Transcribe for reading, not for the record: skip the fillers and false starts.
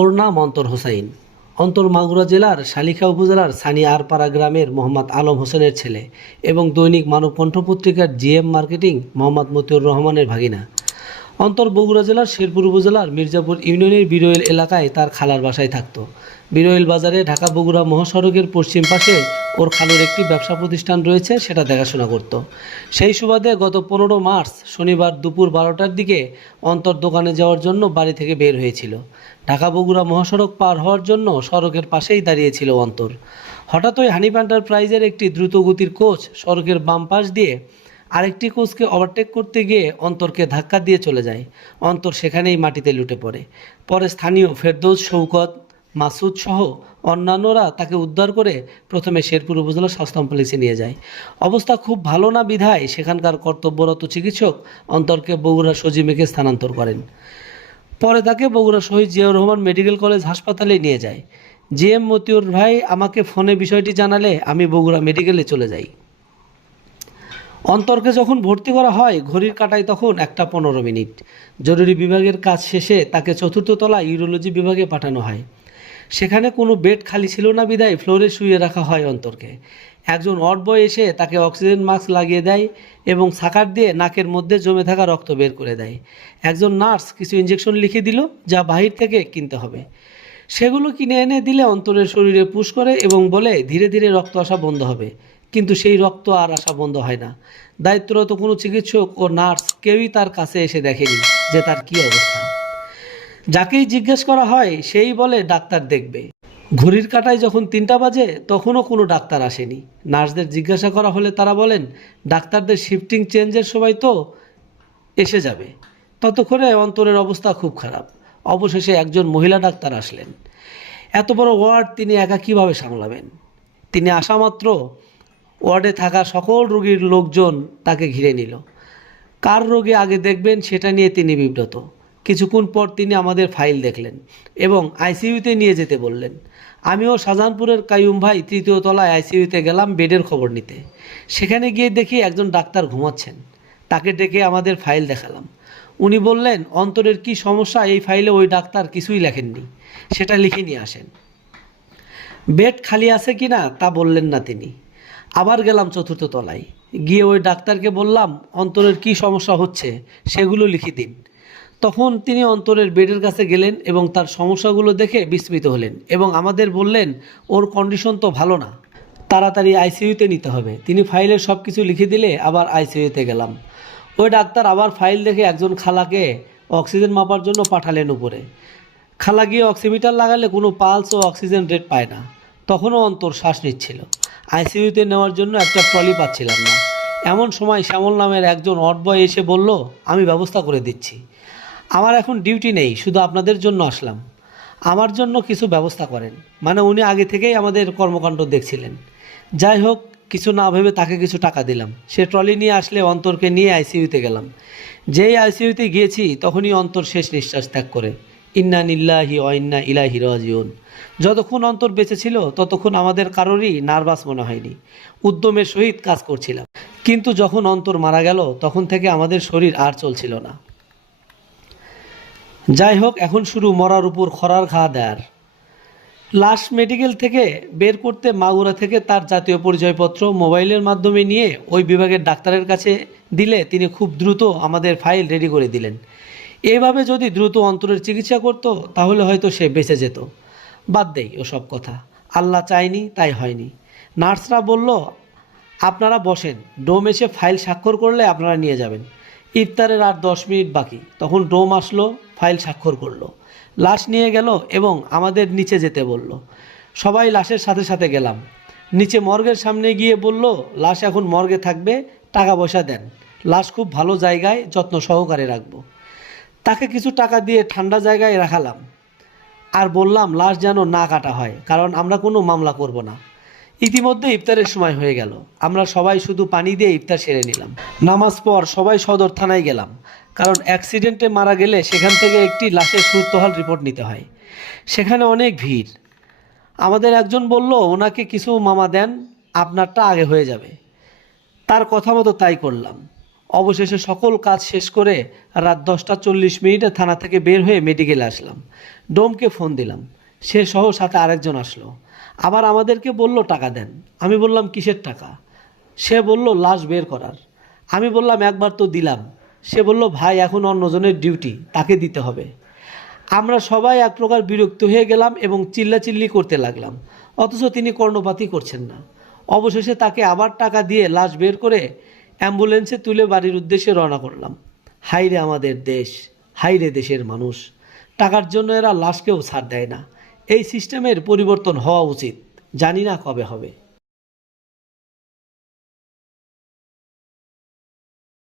ওর নাম অন্তর হোসাইন। অন্তর মাগুরা জেলার শালিখা উপজেলার সানিয়ারপাড়া গ্রামের মোহাম্মদ আলম হোসেনের ছেলে এবং দৈনিক মানবকণ্ঠ পত্রিকার জিএম মার্কেটিং মোহাম্মদ মতিউর রহমানের ভাগিনা। অন্তর বগুড়া জেলার শেরপুর উপজেলার মির্জাপুর ইউনিয়নের বিরোইল এলাকায় তার খালার বাসায় থাকত। বিরোইল বাজারে ঢাকা বগুড়া মহাসড়কের পশ্চিম পাশে ওর খালুর একটি ব্যবসা প্রতিষ্ঠান রয়েছে, সেটা দেখাশোনা করত। সেই সুবাদে গত 15 মার্চ শনিবার দুপুর 12টার দিকে অন্তর দোকানে যাওয়ার জন্য বাড়ি থেকে বের হয়েছিল। ঢাকা বগুড়া মহাসড়ক পার হওয়ার জন্য সড়কের পাশেই দাঁড়িয়েছিল অন্তর। হঠাৎই হানিফ এন্টারপ্রাইজের একটি দ্রুতগতির কোচ সড়কের বাম পাশ দিয়ে আরেকটি কোচকে ওভারটেক করতে গিয়ে অন্তরকে ধাক্কা দিয়ে চলে যায়। অন্তর সেখানেই মাটিতে লুটে পড়ে। পরে স্থানীয় ফেরদৌস, শৌকত, মাসুদ সহ অন্যান্যরা তাকে উদ্ধার করে প্রথমে শেরপুর উপজেলা স্বাস্থ্য কমপ্লেক্সে নিয়ে যায়। অবস্থা খুব ভালো না বিধায় সেখানকার কর্তব্যরত চিকিৎসক অন্তরকে বগুড়া সজিমেকে স্থানান্তর করেন। পরে তাকে বগুড়া শহীদ জিয়াউর রহমান মেডিকেল কলেজ হাসপাতালে নিয়ে যায়। জিএম মতিউর ভাই আমাকে ফোনে বিষয়টি জানালে আমি বগুড়া মেডিকেলে চলে যাই। অন্তরকে যখন ভর্তি করা হয় ঘড়ির কাঁটায় তখন 1:15। জরুরি বিভাগের কাজ শেষে তাকে চতুর্থ তলা ইউরোলজি বিভাগে পাঠানো হয়। সেখানে কোনো বেড খালি ছিল না বিধায় ফ্লোরে শুইয়ে রাখা হয় অন্তরকে। একজন ওয়ার্ড বয় এসে তাকে অক্সিজেন মাস্ক লাগিয়ে দেয় এবং সাকার দিয়ে নাকের মধ্যে জমে থাকা রক্ত বের করে দেয়। একজন নার্স কিছু ইঞ্জেকশন লিখে দিল, যা বাহির থেকে কিনতে হবে। সেগুলো কিনে এনে দিলে অন্তরের শরীরে পুশ করে এবং বলে ধীরে ধীরে রক্ত আসা বন্ধ হবে। কিন্তু সেই রক্ত আর আসা বন্ধ হয় না। দায়িত্বরত কোনো চিকিৎসক ও নার্স কেউই তার কাছে এসে দেখেনি যে তার কী অবস্থা। যাকেই জিজ্ঞেস করা হয় সেই বলে ডাক্তার দেখবে। ঘড়ির কাঁটায় যখন 3টা বাজে তখনও কোনো ডাক্তার আসেনি। নার্সদের জিজ্ঞাসা করা হলে তারা বলেন ডাক্তারদের শিফটিং চেঞ্জের সময় তো এসে যাবে। ততক্ষণে অন্তরের অবস্থা খুব খারাপ। অবশেষে একজন মহিলা ডাক্তার আসলেন। এত বড় ওয়ার্ড তিনি একা কীভাবে সামলাবেন? তিনি আসামাত্র ওয়ার্ডে থাকা সকল রোগীর লোকজন তাকে ঘিরে নিল। কার রোগে আগে দেখবেন সেটা নিয়ে তিনি বিব্রত। কিছুক্ষণ পর তিনি আমাদের ফাইল দেখলেন এবং আইসিইউতে নিয়ে যেতে বললেন। আমিও শাহজাহানপুরের কাইয়ুম ভাই 3য় তলায় আইসিইউতে গেলাম বেডের খবর নিতে। সেখানে গিয়ে দেখি একজন ডাক্তার ঘুমাচ্ছেন। তাকে ডেকে আমাদের ফাইল দেখালাম। উনি বললেন অন্তরের কি সমস্যা এই ফাইলে ওই ডাক্তার কিছুই লেখেননি, সেটা লিখে নিয়ে আসেন। বেড খালি আছে কি না তা বললেন না তিনি। আবার গেলাম 4র্থ তলায়, গিয়ে ওই ডাক্তারকে বললাম অন্তরের কি সমস্যা হচ্ছে সেগুলো লিখে দিন। তখন তিনি অন্তরের বেডের কাছে গেলেন এবং তার সমস্যাগুলো দেখে বিস্মিত হলেন এবং আমাদের বললেন ওর কন্ডিশন তো ভালো না, তাড়াতাড়ি আইসিইউতে নিতে হবে। তিনি ফাইলে সব কিছু লিখে দিলে আবার আইসিইউতে গেলাম। ওই ডাক্তার আবার ফাইল দেখে একজন খালাকে অক্সিজেন মাপার জন্য পাঠালেন উপরে। খালা গিয়ে অক্সিমিটার লাগালে কোনো পালস ও অক্সিজেন রেট পায় না। তখনও অন্তর শ্বাস নিচ্ছিল। আইসিইউতে নেওয়ার জন্য একটা ট্রলি পাচ্ছিলাম না। এমন সময় শ্যামল নামের একজন ওয়ার্ড বয় এসে বলল আমি ব্যবস্থা করে দিচ্ছি। আমার এখন ডিউটি নেই, শুধু আপনাদের জন্য আসলাম, আমার জন্য কিছু ব্যবস্থা করেন। মানে উনি আগে থেকেই আমাদের কর্মকাণ্ড দেখছিলেন। যাই হোক, কিছু না ভেবে তাকে কিছু টাকা দিলাম। সে ট্রলি নিয়ে আসলে অন্তরকে নিয়ে আইসিইউতে গেলাম। যেই আইসিইউতে গিয়েছি তখনই অন্তর শেষ নিঃশ্বাস ত্যাগ করে। ইন্না লিল্লাহি ওয়া ইন্না ইলাইহি রাজিউন। যতক্ষণ অন্তর বেঁচে ছিল ততক্ষণ আমাদের কারোরই নার্ভাস মনে হয়নি, উদ্যমের সহিত কাজ করছিলাম। কিন্তু যখন অন্তর মারা গেল তখন থেকে আমাদের শরীর আর চলছিল না। যাই হোক, এখন শুরু মরার উপর খরার ঘা দেয়ার। লাশ মেডিকেল থেকে বের করতে মাগুরা থেকে তার জাতীয় পরিচয়পত্র মোবাইলের মাধ্যমে নিয়ে ওই বিভাগের ডাক্তারের কাছে দিলে তিনি খুব দ্রুত আমাদের ফাইল রেডি করে দিলেন। এভাবে যদি দ্রুত অন্তরের চিকিৎসা করতো তাহলে হয়তো সে বেঁচে যেত। বাদ দেই ওসব কথা, আল্লাহ চায়নি তাই হয়নি। নার্সরা বলল আপনারা বসেন, ডোম এসে ফাইল স্বাক্ষর করলে আপনারা নিয়ে যাবেন। ইফতারের আর 10 মিনিট বাকি, তখন ডোম আসলো, ফাইল স্বাক্ষর করলো, লাশ নিয়ে গেল এবং আমাদের নিচে যেতে বলল। সবাই লাশের সাথে সাথে গেলাম। নিচে মর্গের সামনে গিয়ে বলল লাশ এখন মর্গে থাকবে, টাকা পয়সা দেন, লাশ খুব ভালো জায়গায় যত্ন সহকারে রাখবো। তাকে কিছু টাকা দিয়ে ঠান্ডা জায়গায় রাখালাম আর বললাম লাশ যেন না কাটা হয়, কারণ আমরা কোনো মামলা করব না। ইতিমধ্যে ইফতারের সময় হয়ে গেল। আমরা সবাই শুধু পানি দিয়ে ইফতার সেরে নিলাম। নামাজ পর সবাই সদর থানায় গেলাম, কারণ অ্যাক্সিডেন্টে মারা গেলে সেখান থেকে একটি লাশের সুরতহাল রিপোর্ট নিতে হয়। সেখানে অনেক ভিড়। আমাদের একজন বলল ওনাকে কিছু মামা দেন, আপনারটা আগে হয়ে যাবে। তার কথা মতো তাই করলাম। অবশেষে সকল কাজ শেষ করে রাত 10টা 40 মিনিটে থানা থেকে বের হয়ে মেডিকেলে আসলাম। ডোমকে ফোন দিলাম, সে সহ সাথে আরেকজন আসলো। আবার আমাদেরকে বলল টাকা দেন। আমি বললাম কিসের টাকা? সে বলল লাশ বের করার। আমি বললাম একবার তো দিলাম। সে বলল ভাই এখন অন্যজনের ডিউটি, তাকে দিতে হবে। আমরা সবাই এক প্রকার বিরক্ত হয়ে গেলাম এবং চিল্লাচিল্লি করতে লাগলাম, অথচ তিনি কর্ণপাতই করছেন না। অবশেষে তাকে আবার টাকা দিয়ে লাশ বের করে অ্যাম্বুলেন্সে তুলে বাড়ির উদ্দেশ্যে রওনা করলাম। হাইরে আমাদের দেশ, হাইরে দেশের মানুষ, টাকার জন্য এরা লাশকেও ছাড় দেয় না। এই সিস্টেমের পরিবর্তন হওয়া উচিত, জানি না কবে হবে।